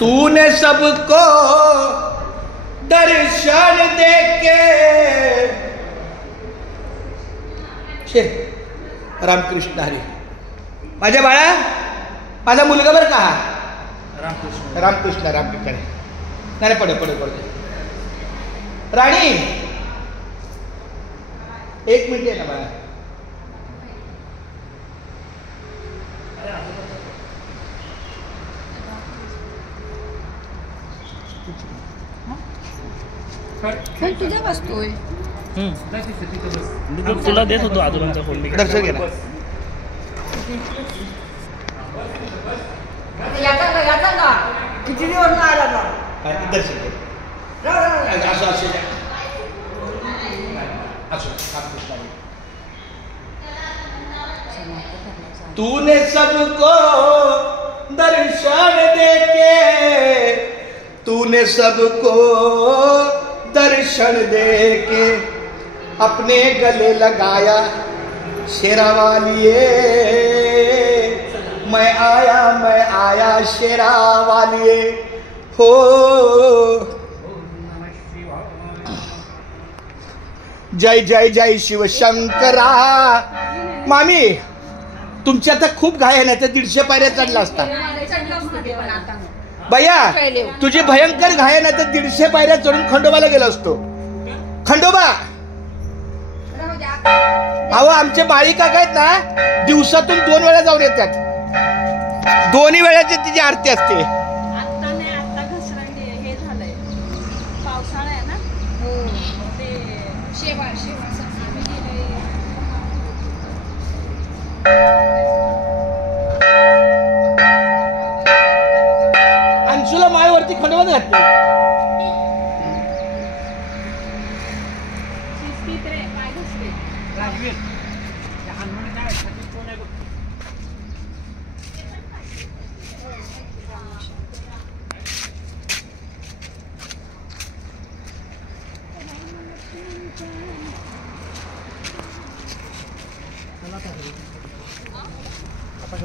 तूने सबको दर्शन देके रामकृष्ण हरी. माझ्या बाळा, माझा मुलगा बरं का, रामकृष्ण रामकृष्ण रामकृष्ण. नाही पडे पडे पडे. राणी एक मिनिट आहे ना बाळा. तुझ्या वस्तू आहे. तुला देत होतो आजोबांचा फोन. दर्शन घे ना. किती दिवस आला ना. दर्शन घे. असं असं तूने सबको दर्शन देके, तूने सबको दर्शन देके अपने गले लगाया शेरा वालिए. मैं आया शेरा वालिए हो. जय जय जय शिवशंकरा. मामी तुमची आता खूप घाय आहे ना, तर 150 पायऱ्या चढला असता. भैया तुझी भयंकर घाय ना, तर 150 पायऱ्या चढून खंडोबाला गेलो असतो. खंडोबा अहो, आमचे बाळी काका आहेत ना, दिवसातून 2 वेळा जाऊन येतात. दोन्ही वेळाची तिची आरती असते. अंशुला मायवरती खंडोबात घातली. Apa